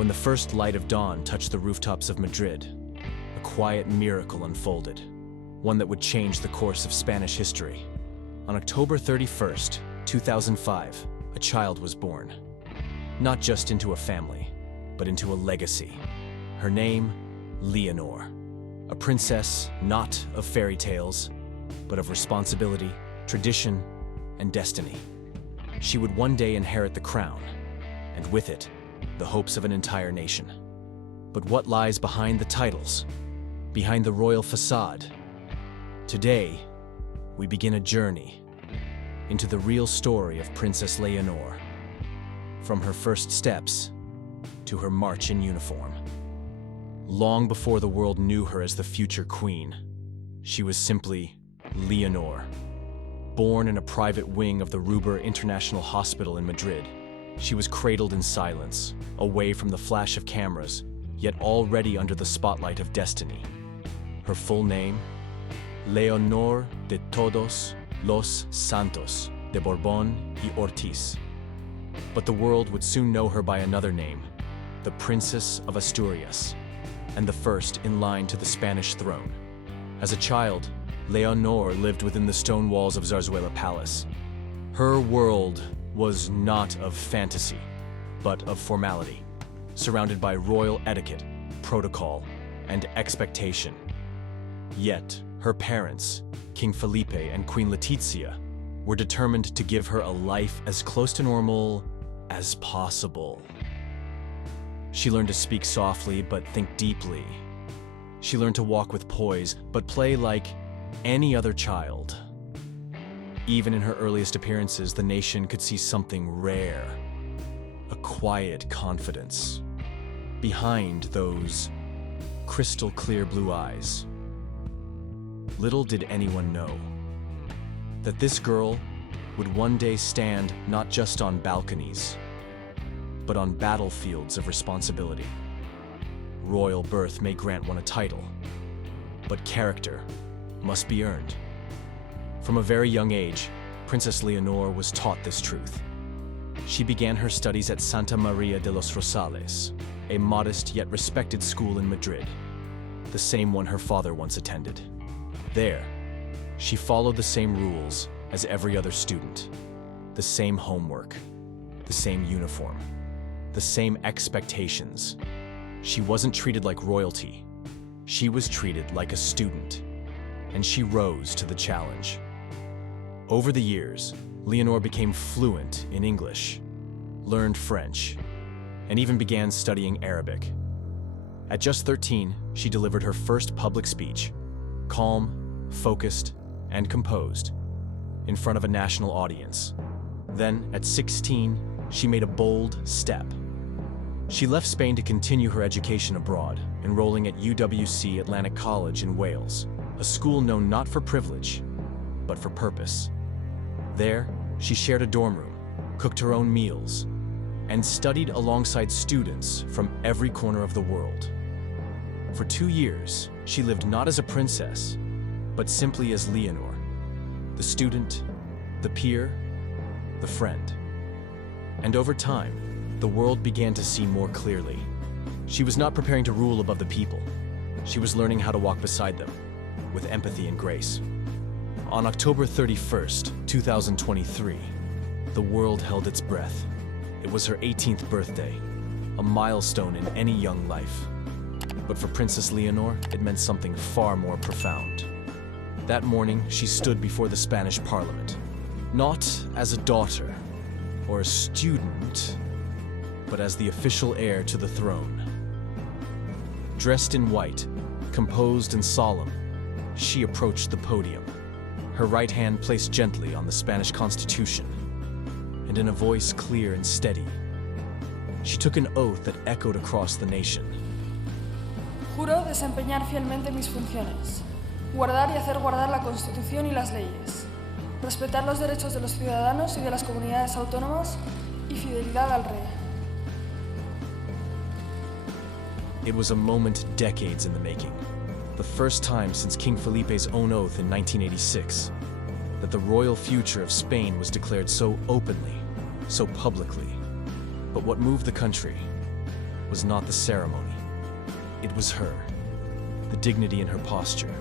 When the first light of dawn touched the rooftops of Madrid, a quiet miracle unfolded, one that would change the course of Spanish history. On October 31st, 2005, a child was born. Not just into a family, but into a legacy. Her name, Leonor. A princess not of fairy tales, but of responsibility, tradition, and destiny. She would one day inherit the crown, and with it, the hopes of an entire nation. But what lies behind the titles, behind the royal facade? Today, we begin a journey into the real story of Princess Leonor, from her first steps to her march in uniform. Long before the world knew her as the future queen, she was simply Leonor. Born in a private wing of the Ruber International Hospital in Madrid, she was cradled in silence, away from the flash of cameras, yet already under the spotlight of destiny. Her full name? Leonor de Todos los Santos de Borbón y Ortiz. But the world would soon know her by another name, the Princess of Asturias, and the first in line to the Spanish throne. As a child, Leonor lived within the stone walls of Zarzuela Palace. Her world was not of fantasy, but of formality, surrounded by royal etiquette, protocol, and expectation. Yet, her parents, King Felipe and Queen Letizia, were determined to give her a life as close to normal as possible. She learned to speak softly but think deeply. She learned to walk with poise but play like any other child. Even in her earliest appearances, the nation could see something rare, a quiet confidence behind those crystal clear blue eyes. Little did anyone know that this girl would one day stand not just on balconies, but on battlefields of responsibility. Royal birth may grant one a title, but character must be earned. From a very young age, Princess Leonor was taught this truth. She began her studies at Santa Maria de los Rosales, a modest yet respected school in Madrid, the same one her father once attended. There, she followed the same rules as every other student, the same homework, the same uniform, the same expectations. She wasn't treated like royalty. She was treated like a student, and she rose to the challenge. Over the years, Leonor became fluent in English, learned French, and even began studying Arabic. At just 13, she delivered her first public speech, calm, focused, and composed, in front of a national audience. Then, at 16, she made a bold step. She left Spain to continue her education abroad, enrolling at UWC Atlantic College in Wales, a school known not for privilege, but for purpose. There, she shared a dorm room, cooked her own meals, and studied alongside students from every corner of the world. For 2 years, she lived not as a princess, but simply as Leonor, the student, the peer, the friend. And over time, the world began to see more clearly. She was not preparing to rule above the people. She was learning how to walk beside them, with empathy and grace. On October 31st, 2023, the world held its breath. It was her 18th birthday, a milestone in any young life. But for Princess Leonor, it meant something far more profound. That morning, she stood before the Spanish Parliament, not as a daughter or a student, but as the official heir to the throne. Dressed in white, composed and solemn, she approached the podium, her right hand placed gently on the Spanish Constitution, and in a voice clear and steady, she took an oath that echoed across the nation. Juro desempeñar fielmente mis funciones, guardar y hacer guardar la Constitución y las leyes, respetar los derechos de los ciudadanos y de las comunidades autónomas y fidelidad al rey. It was a moment decades in the making, the first time since King Felipe's own oath in 1986, that the royal future of Spain was declared so openly, so publicly. But what moved the country was not the ceremony. It was her. The dignity in her posture.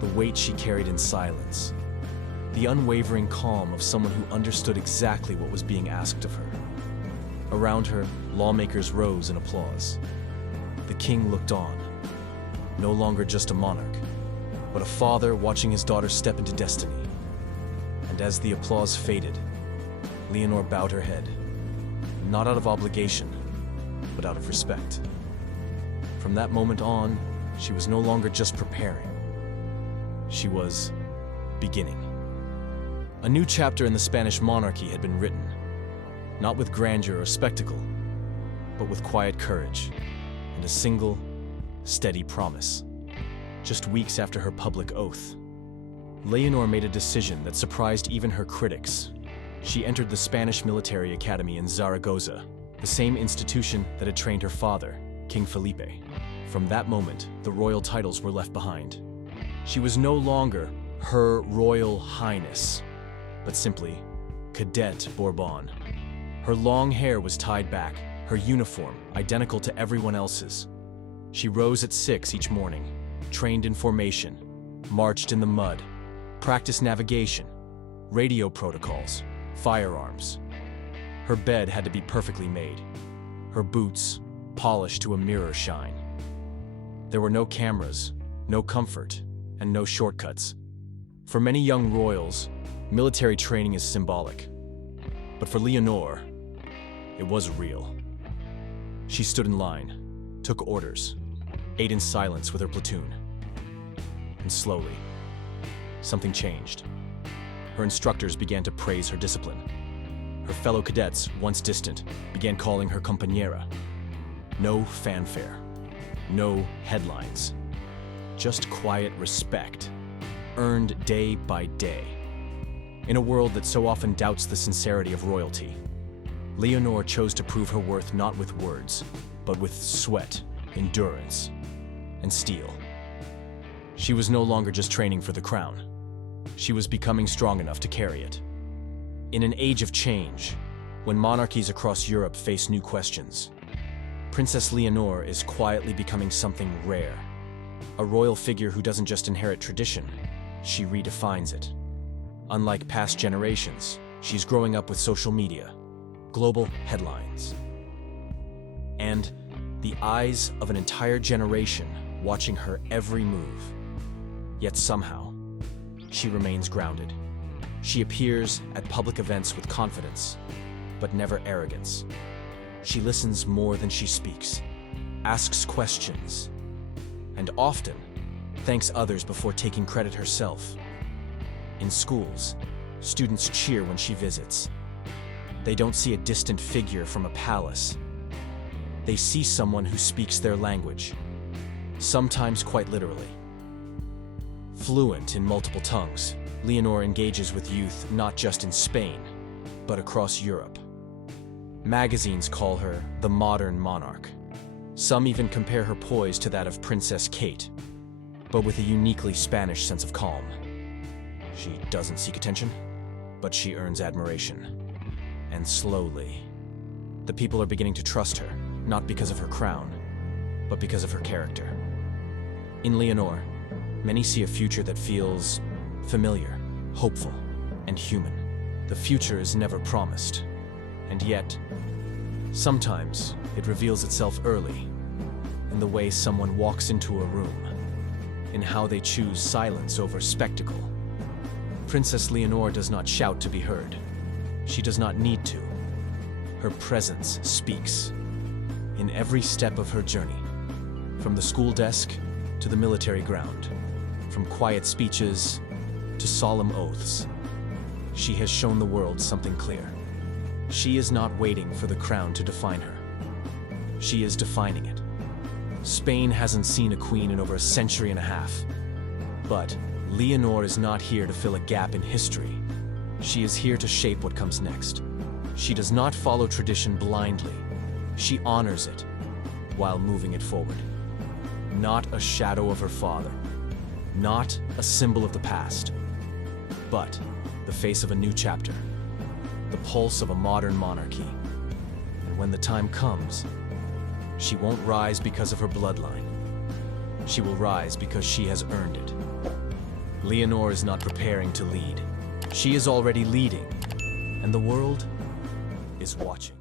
The weight she carried in silence. The unwavering calm of someone who understood exactly what was being asked of her. Around her, lawmakers rose in applause. The king looked on, no longer just a monarch, but a father watching his daughter step into destiny. And as the applause faded, Leonor bowed her head, not out of obligation, but out of respect. From that moment on, she was no longer just preparing. She was beginning. A new chapter in the Spanish monarchy had been written, not with grandeur or spectacle, but with quiet courage and a single, steady promise. Just weeks after her public oath, Leonor made a decision that surprised even her critics. She entered the Spanish military academy in Zaragoza, the same institution that had trained her father, King Felipe. From that moment, the royal titles were left behind. She was no longer Her Royal Highness, but simply Cadet Bourbon. Her long hair was tied back, her uniform identical to everyone else's. She rose at 6 each morning, trained in formation, marched in the mud, practiced navigation, radio protocols, firearms. Her bed had to be perfectly made, her boots polished to a mirror shine. There were no cameras, no comfort, and no shortcuts. For many young royals, military training is symbolic. But for Leonor, it was real. She stood in line, took orders, ate in silence with her platoon. And slowly, something changed. Her instructors began to praise her discipline. Her fellow cadets, once distant, began calling her compañera. No fanfare, no headlines, just quiet respect, earned day by day. In a world that so often doubts the sincerity of royalty, Leonor chose to prove her worth not with words, but with sweat, endurance, and steel. She was no longer just training for the crown. She was becoming strong enough to carry it. In an age of change, when monarchies across Europe face new questions, Princess Leonor is quietly becoming something rare. A royal figure who doesn't just inherit tradition, she redefines it. Unlike past generations, she's growing up with social media, global headlines, and the eyes of an entire generation watching her every move. Yet somehow, she remains grounded. She appears at public events with confidence, but never arrogance. She listens more than she speaks, asks questions, and often thanks others before taking credit herself. In schools, students cheer when she visits. They don't see a distant figure from a palace. They see someone who speaks their language, sometimes quite literally. Fluent in multiple tongues, Leonor engages with youth not just in Spain, but across Europe. Magazines call her the modern monarch. Some even compare her poise to that of Princess Kate, but with a uniquely Spanish sense of calm. She doesn't seek attention, but she earns admiration. And slowly, the people are beginning to trust her, not because of her crown, but because of her character. In Leonor, many see a future that feels familiar, hopeful, and human. The future is never promised, and yet, sometimes it reveals itself early, in the way someone walks into a room, in how they choose silence over spectacle. Princess Leonor does not shout to be heard. She does not need to. Her presence speaks. In every step of her journey, from the school desk to the military ground, from quiet speeches to solemn oaths, she has shown the world something clear. She is not waiting for the crown to define her. She is defining it. Spain hasn't seen a queen in over a century and a half. But Leonor is not here to fill a gap in history. She is here to shape what comes next. She does not follow tradition blindly. She honors it while moving it forward. Not a shadow of her father. Not a symbol of the past. But the face of a new chapter. The pulse of a modern monarchy. And when the time comes, She won't rise because of her bloodline. She will rise because she has earned it. Leonor is not preparing to lead. She is already leading, and the world is watching.